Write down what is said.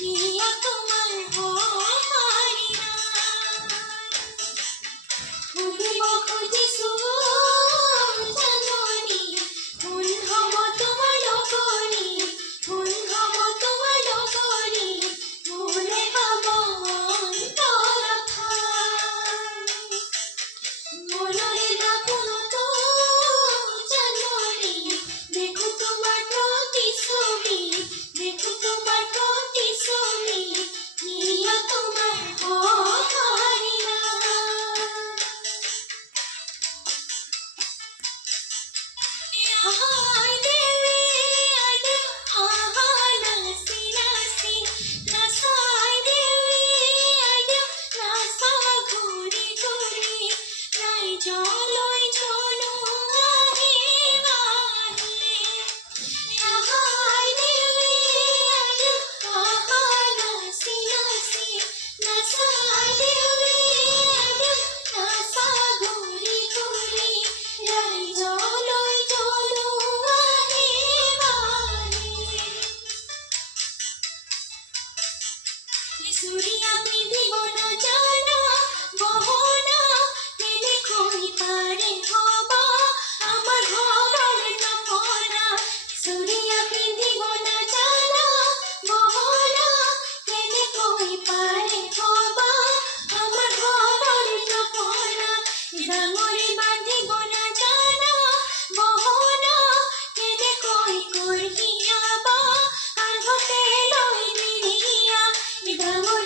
হিয়া তোমার হরি না খুঁজিব খুঁজিছো জাননী কোন হব তোমাৰ লগৰী কোন হব তোমাৰ লগৰী মোৰে পাব অন্তৰত মনৰে নাপনতো জাননী দেখো তোমাৰ প্ৰতিচ্ছবি দেখো তোমাৰ প্ৰতিচ্ছবি হিয়া তোমাৰ হৰি না Hi Devi, nasi nasi, nasa Devi, nasa guri guri, nai joloi jolo ahi ahi. Hi Devi, nasi nasi, nasa Devi, nasa guri guri, nai joloi jolo ahi ahi. Surya পিঁধিব না জানা গহনা তেনে খই পারে হবা আমার ঘরের নপনা সুরিয়া পিঁধিব না জানা গহনা তেনে খই পারে হবা আমার ঘরের নপনা ডাঙরে বাঁধিব না জানা গহনা তেনে কই করিয়া বা কাঁধতে লই বিরিয়া ডাঙরে